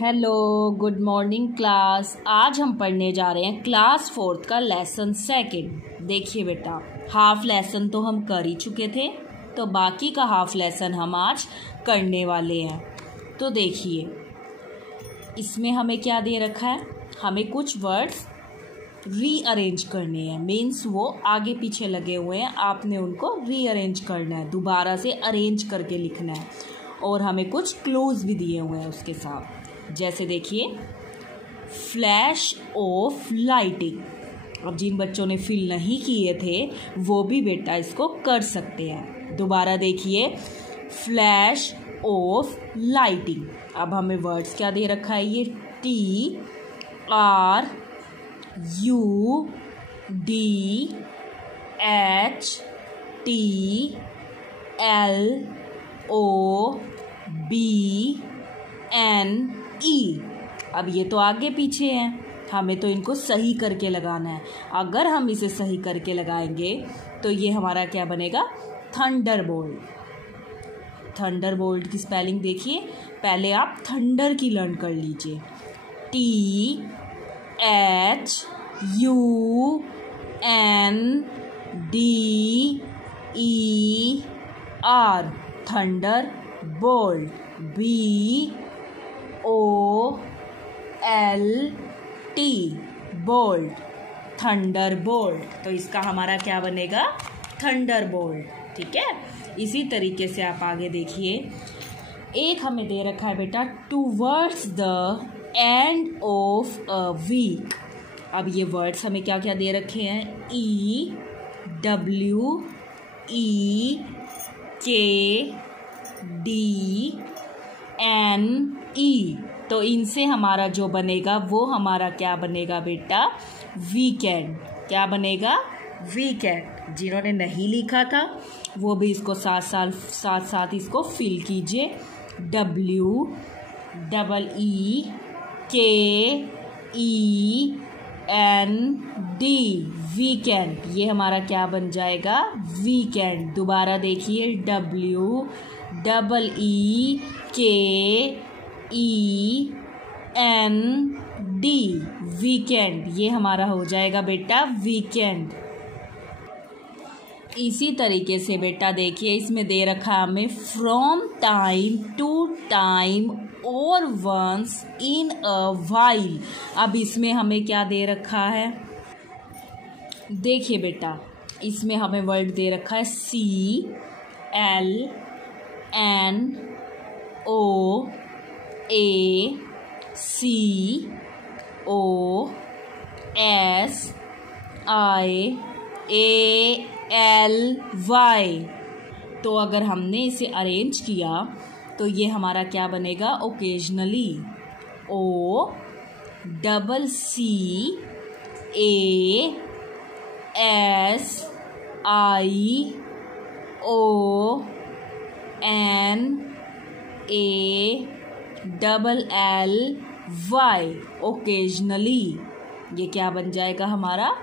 Hello, good morning class. आज हम पढ़ने जा रहे हैं क्लास 4th का लेसन सेकंड। देखिए बेटा, हाफ लेसन तो हम कर ही चुके थे, तो बाकी का हाफ लेसन हम आज करने वाले हैं। तो देखिए, इसमें हमें क्या दे रखा है, हमें कुछ वर्ड्स रीअरेंज करने हैं। मीन्स वो आगे पीछे लगे हुए हैं, आपने उनको रीअरेंज करना है, दोबारा से अरेंज करके लिखना है। और हमें कुछ क्लूज भी दिए हुए हैं उसके साथ। जैसे देखिए, फ्लैश ऑफ लाइटिंग। अब जिन बच्चों ने फिल नहीं किए थे वो भी बेटा इसको कर सकते हैं। दोबारा देखिए, फ्लैश ऑफ लाइटिंग। अब हमें वर्ड्स क्या दे रखा है, ये TRUDHTLOBNE। अब ये तो आगे पीछे हैं, हमें तो इनको सही करके लगाना है। अगर हम इसे सही करके लगाएंगे तो ये हमारा क्या बनेगा, थंडरबोल्ट। थंडरबोल्ट की स्पेलिंग देखिए, पहले आप थंडर की लर्न कर लीजिए। THUNDER, thunder bolt. BOLT, bolt, thunder bolt. तो इसका हमारा क्या बनेगा, थंडर बोल्ट। ठीक है, इसी तरीके से आप आगे देखिए, एक हमें दे रखा है बेटा, towards the end of a week. अब ये वर्ड्स हमें क्या क्या दे रखे हैं, EWEKDNE। तो इनसे हमारा जो बनेगा वो हमारा क्या बनेगा बेटा, वीकेंड। क्या बनेगा, वीकेंड। जिन्होंने नहीं लिखा था वो भी इसको साथ साथ इसको फिल कीजिए। WEEKEND, weekend. ये हमारा क्या बन जाएगा, वीकेंड। दोबारा देखिए, WEEKEND, वीकेंड। ये हमारा हो जाएगा बेटा वीकेंड। इसी तरीके से बेटा देखिए, इसमें दे रखा है हमें फ्रॉम टाइम टू टाइम और वंस इन अ वाइल। अब इसमें हमें क्या दे रखा है, देखिए बेटा, इसमें हमें वर्ड दे रखा है CLNOACOSIALY। तो अगर हमने इसे अरेंज किया तो ये हमारा क्या बनेगा, ओकेजनली। OCASIONALLY, occasionally. ये क्या बन जाएगा हमारा,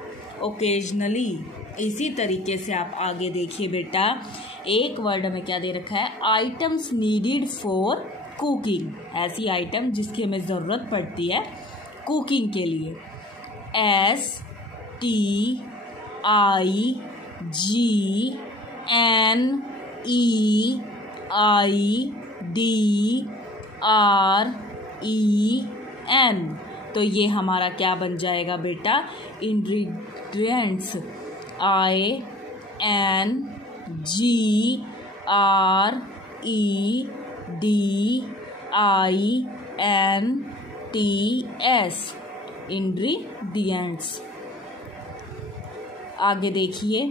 ओकेजनली। इसी तरीके से आप आगे देखिए बेटा, एक वर्ड हमें क्या दे रखा है, आइटम्स नीडेड फॉर कुकिंग। ऐसी आइटम जिसकी हमें ज़रूरत पड़ती है कुकिंग के लिए। STIGNEIDREN। तो ये हमारा क्या बन जाएगा बेटा, इंग्रेडिएंट्स। INGREDIENTS, ingredients. आगे देखिए,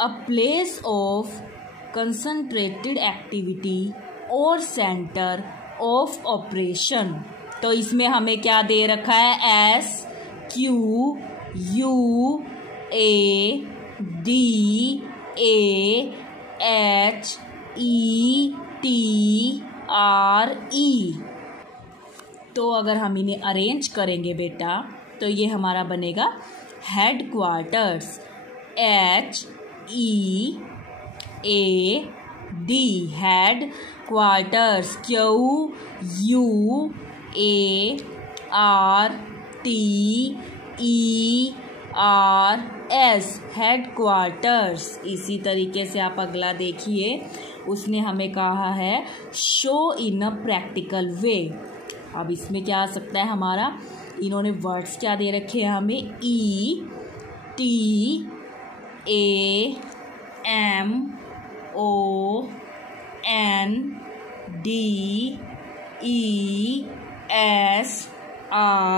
a place of concentrated activity और सेंटर ऑफ ऑपरेशन। तो इसमें हमें क्या दे रखा है, SQUADAHETRE। तो अगर हम इन्हें अरेंज करेंगे बेटा तो ये हमारा बनेगा head quarters. HEAD, head quarters. QUARTERS, headquarters. इसी तरीके से आप अगला देखिए, उसने हमें कहा है show in a practical way. अब इसमें क्या आ सकता है हमारा, इन्होंने वर्ड्स क्या दे रखे हैं हमें,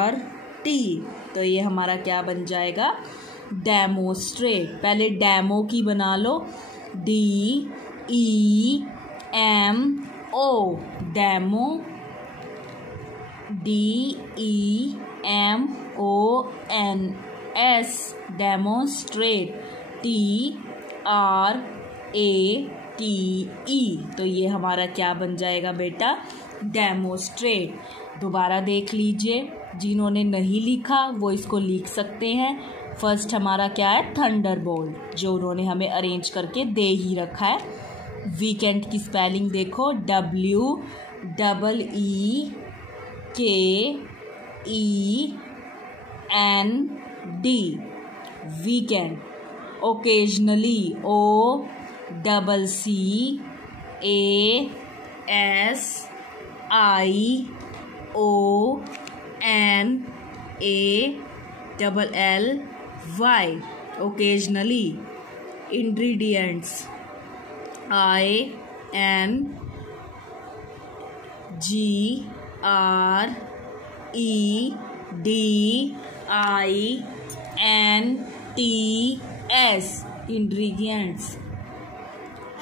EAMONDESRT। तो ये हमारा क्या बन जाएगा, डेमोस्ट्रेट। पहले डेमो की बना लो, DEMO, demo, DEMONS, demonstrate, TRATE। तो ये हमारा क्या बन जाएगा बेटा, डेमोस्ट्रेट। दोबारा देख लीजिए, जिन्होंने नहीं लिखा वो इसको लिख सकते हैं। फर्स्ट हमारा क्या है, थंडरबोल्ट, जो उन्होंने हमें अरेंज करके दे ही रखा है। वीकेंड की स्पेलिंग देखो, WEEKEND, weekend. Occasionally, OCCASIONALLY, occasionally. Ingredients, INGREDIENTS, ingredients.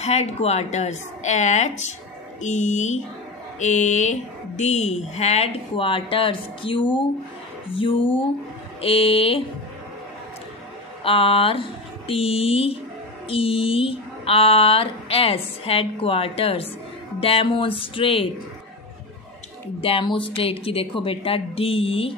Headquarters, HEAD, headquarters, QUARTERS, headquarters. Demonstrate, demonstrate की देखो बेटा, DEMONSTRATE,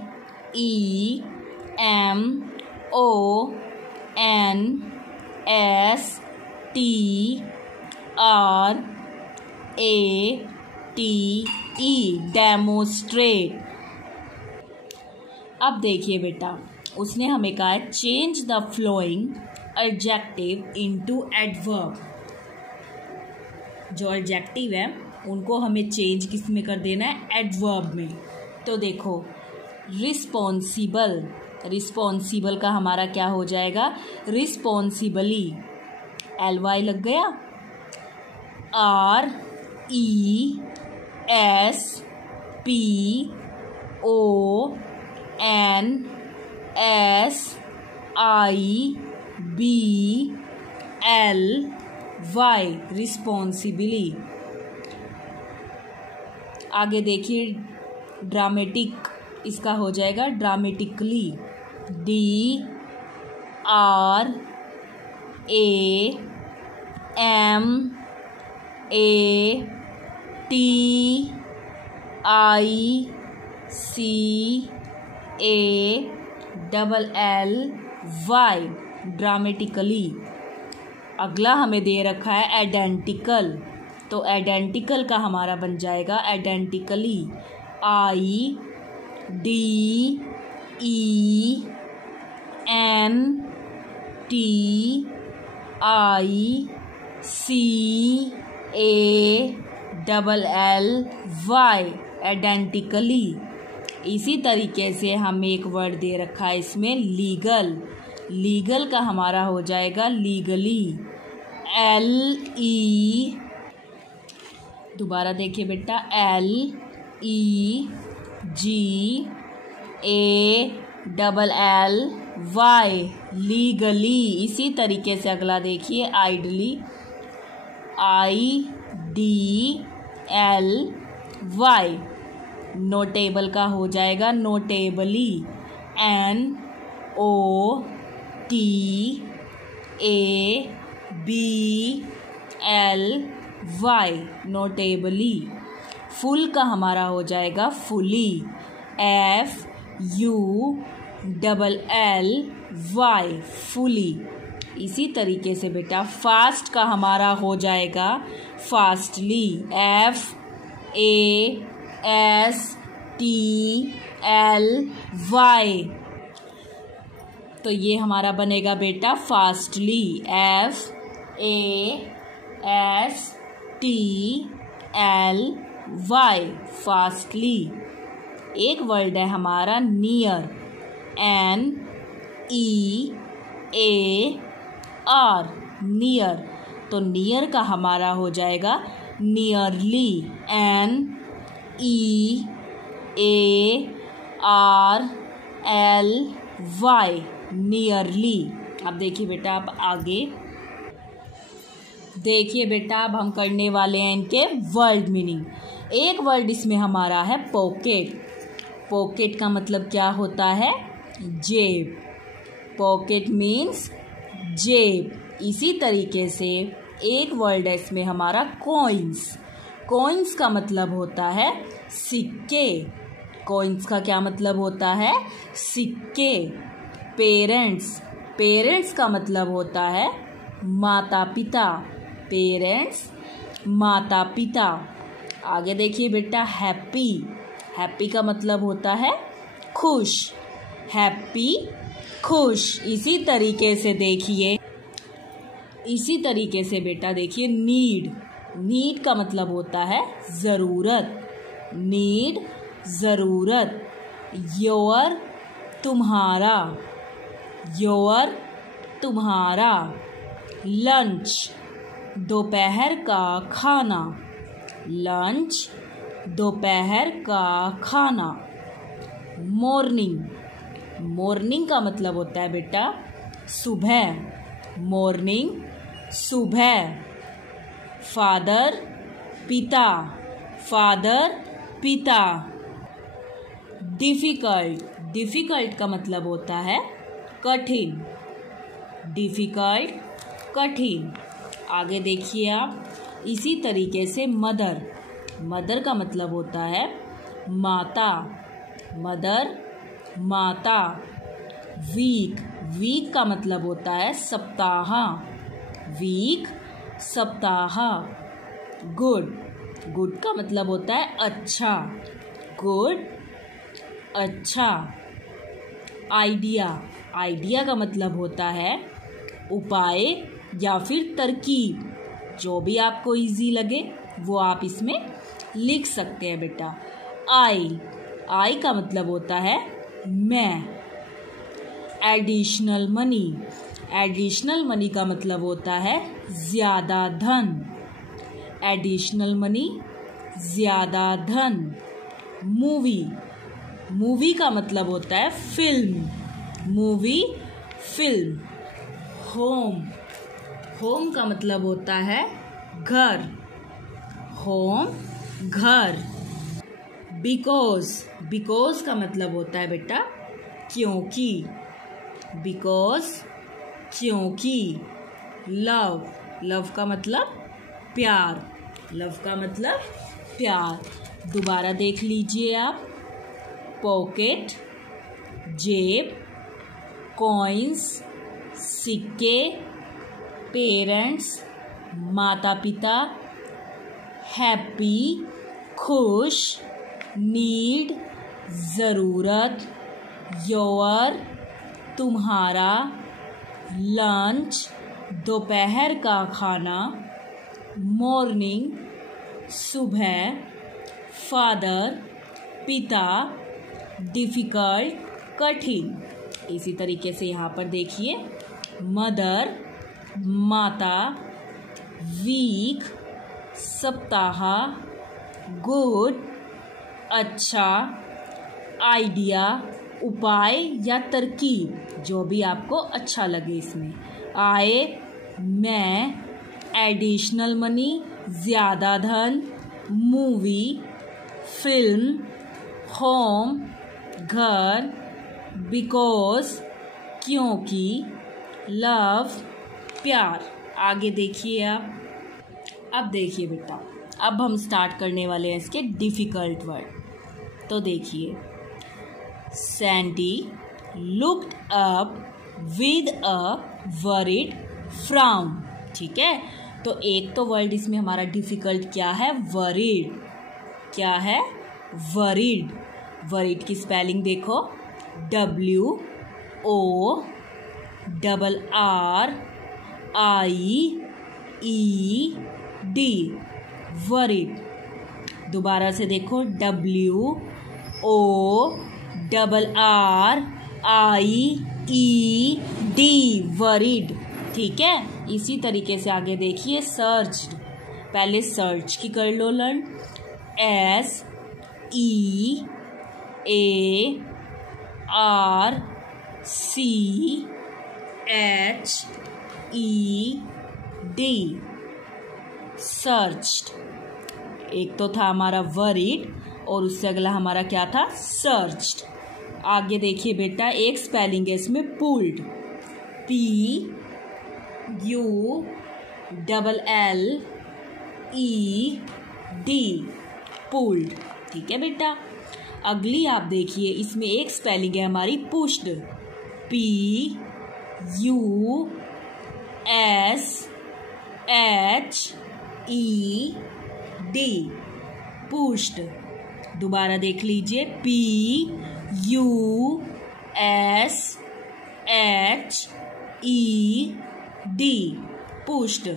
डेमोस्ट्रेट। अब देखिए बेटा, उसने हमें कहा है change the flowing adjective into adverb. जो एडजेक्टिव है उनको हमें चेंज किस में कर देना है, एडवर्ब में। तो देखो, रिस्पॉन्सिबल, रिस्पॉन्सिबल का हमारा क्या हो जाएगा, रिस्पॉन्सिबली, LY लग गया, RESPONSIBLY, रिस्पॉन्सिबली। आगे देखिए, ड्रामेटिक, इसका हो जाएगा ड्रामेटिकली, DRAMATICALLY, ड्रामेटिकली। अगला हमें दे रखा है आइडेंटिकल, तो आइडेंटिकल का हमारा बन जाएगा आइडेंटिकली, IDENTICALLY, आइडेंटिकली। इसी तरीके से हमें एक वर्ड दे रखा है इसमें, लीगल, लीगल का हमारा हो जाएगा लीगली, LE, दोबारा देखिए बेटा, LEGALLY, लीगली। इसी तरीके से अगला देखिए, आइडली, IDLY, नोटेबल का हो जाएगा नोटेबली, NOTABLY, नोटेबली। फुल का हमारा हो जाएगा फुली, FULLY, फुली। इसी तरीके से बेटा फास्ट का हमारा हो जाएगा फास्टली, तो ये हमारा बनेगा बेटा फास्टली, FASTLY, फास्टली। एक वर्ड है हमारा नियर, NEAR, नियर। तो नियर का हमारा हो जाएगा नियरली, NEARLY, नियरली। अब देखिए बेटा, अब आगे देखिए बेटा, अब हम करने वाले हैं इनके वर्ड मीनिंग। एक वर्ड इसमें हमारा है पॉकेट। पॉकेट का मतलब क्या होता है? जेब। पॉकेट मीन्स जेब। इसी तरीके से एक वर्ड है इसमें हमारा कॉइन्स। कॉइन्स का मतलब होता है सिक्के। कॉइन्स का क्या मतलब होता है? सिक्के। पेरेंट्स। पेरेंट्स का मतलब होता है माता पिता। पेरेंट्स, माता पिता। आगे देखिए बेटा, हैप्पी। हैप्पी का मतलब होता है खुश। हैप्पी, खुश। इसी तरीके से बेटा देखिए, नीड। नीड का मतलब होता है ज़रूरत। नीड, ज़रूरत। योर, तुम्हारा। योर, तुम्हारा। लंच, दोपहर का खाना। लंच, दोपहर का खाना। मॉर्निंग। मॉर्निंग का मतलब होता है बेटा सुबह। मॉर्निंग, सुबह। फादर, पिता। फादर, पिता। डिफ़िकल्ट। डिफ़िकल्ट का मतलब होता है कठिन। डिफ़िकल्ट, कठिन। आगे देखिए आप, इसी तरीके से मदर। मदर का मतलब होता है माता। मदर, माता। वीक। वीक का मतलब होता है सप्ताह। वीक, सप्ताह। गुड। गुड का मतलब होता है अच्छा। गुड, अच्छा। आइडिया। आइडिया का मतलब होता है उपाय या फिर तरकीब। जो भी आपको इजी लगे वो आप इसमें लिख सकते हैं बेटा। आई। आई का मतलब होता है मैं। Additional money. एडिशनल मनी का मतलब होता है ज़्यादा धन। एडिशनल मनी, ज़्यादा धन। मूवी। मूवी का मतलब होता है film. Movie, film. Home. Home का मतलब होता है घर। होम, घर। बिकॉज। बिकॉज का मतलब होता है बेटा क्योंकि। बिकॉज, क्योंकि। लव। लव का मतलब प्यार। लव का मतलब प्यार। दोबारा देख लीजिए आप। पॉकेट, जेब, कॉइन्स, सिक्के, पेरेंट्स, माता पिता, हैप्पी, खुश, नीड, ज़रूरत, योर, तुम्हारा, लंच, दोपहर का खाना, मॉर्निंग, सुबह, फादर, पिता, डिफ़िकल्ट, कठिन। इसी तरीके से यहाँ पर देखिए, मदर, माता, वीक, सप्ताह, गुड, अच्छा, आइडिया, उपाय या तरकीब, जो भी आपको अच्छा लगे इसमें। आए, मैं, एडिशनल मनी, ज़्यादा धन, मूवी, फिल्म, होम, घर, बिकॉज, क्योंकि, लव, प्यार। आगे देखिए आप। अब देखिए बेटा, अब हम स्टार्ट करने वाले हैं इसके डिफ़िकल्ट वर्ड। तो देखिए, Sandy looked up with a worried frown. ठीक है, तो एक तो वर्ड इसमें हमारा डिफ़िकल्ट क्या है? वरीड। क्या है? वरीड। वरीड की स्पेलिंग देखो, WORRIED, वरीड। दोबारा से देखो, WORRIED, वरीड। ठीक है, इसी तरीके से आगे देखिए, सर्च्ड। पहले सर्च की कर लो लर्न, SEARCHED, सर्च्ड। एक तो था हमारा वरीड और उससे अगला हमारा क्या था, सर्च्ड। आगे देखिए बेटा, एक स्पेलिंग है इसमें पुल्ड, PULLED, पुल्ड। ठीक है बेटा, अगली आप देखिए, इसमें एक स्पेलिंग है हमारी पुश्ड, PUSHED, पुश्ड। दोबारा देख लीजिए, PUSHED, पुश्ड।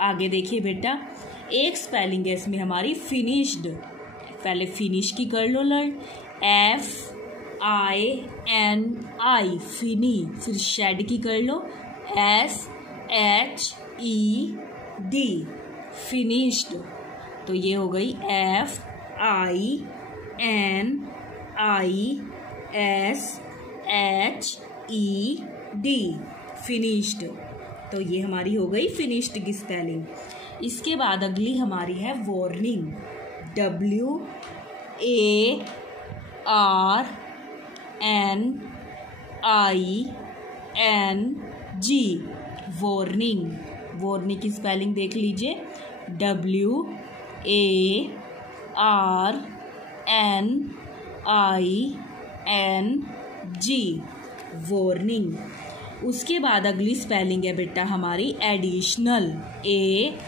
आगे देखिए बेटा, एक स्पेलिंग है इसमें हमारी फिनिश्ड। पहले फिनिश की कर लो लर्न, FINI, फिनी। फिर शेड की कर लो, SHED, फिनिश्ड। तो ये हो गई FINISHED, फिनिश्ड। तो ये हमारी हो गई फिनिश्ड की स्पेलिंग। इसके बाद अगली हमारी है वार्निंग, WARNING, वार्निंग। वार्निंग की स्पेलिंग देख लीजिए, WARNING, वार्निंग। उसके बाद अगली स्पेलिंग है बेटा हमारी एडिशनल, ADDITIONAL,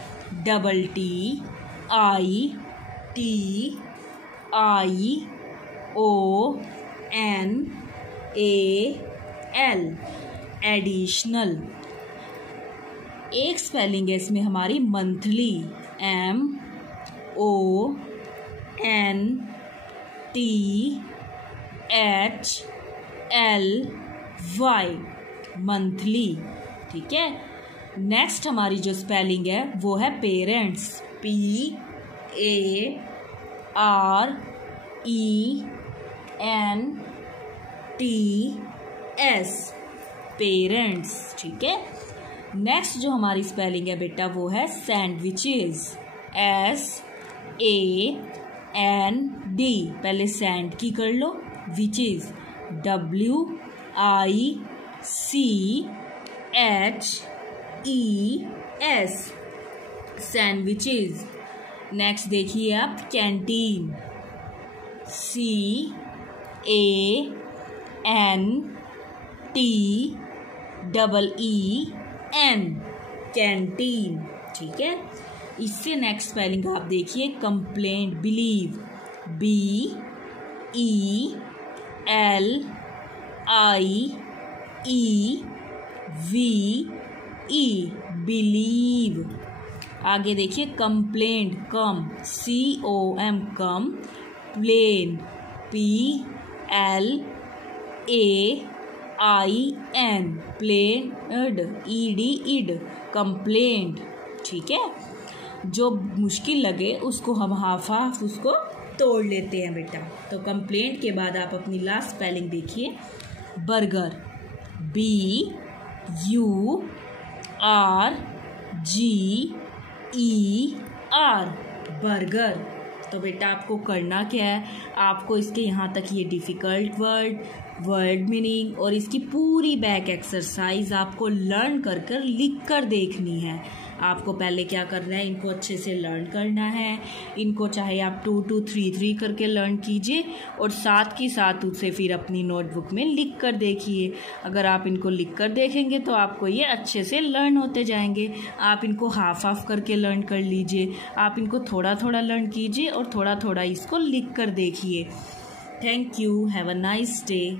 एडिशनल। एक स्पेलिंग है इसमें हमारी मंथली, MONTHLY, मंथली। ठीक है, नेक्स्ट हमारी जो स्पेलिंग है वो है पेरेंट्स, PARENTS, पेरेंट्स। ठीक है, नेक्स्ट जो हमारी स्पेलिंग है बेटा वो है सैंडविचेस, SAND। पहले सैंड की कर लो, विचेस, WICHES, सैंडविचेस। नेक्स्ट देखिए आप, कैंटीन, CANTEEN, कैंटीन। ठीक है, इससे नेक्स्ट स्पेलिंग आप देखिए, कंप्लेंट, बिलीव, BELIEVE, बिलीव। आगे देखिए, complaint, com, COM, com, plain, PLAIN, plain, ED, complaint. ठीक है, जो मुश्किल लगे उसको हम हाफ उसको तोड़ लेते हैं बेटा। तो कंप्लेंट के बाद आप अपनी लास्ट स्पेलिंग देखिए, बर्गर, BURGER, बर्गर। तो बेटा आपको करना क्या है, आपको इसके यहाँ तक ये डिफ़िकल्ट वर्ड मीनिंग और इसकी पूरी बैक एक्सरसाइज आपको लर्न कर लिख कर देखनी है। आपको पहले क्या करना है, इनको अच्छे से लर्न करना है। इनको चाहे आप 2 2 3 3 करके लर्न कीजिए और साथ के साथ उसे फिर अपनी नोटबुक में लिख कर देखिए। अगर आप इनको लिख कर देखेंगे तो आपको ये अच्छे से लर्न होते जाएंगे। आप इनको हाफ करके लर्न कर लीजिए, आप इनको थोड़ा थोड़ा लर्न कीजिए और थोड़ा थोड़ा इसको लिख कर देखिए। Thank you, have a nice day.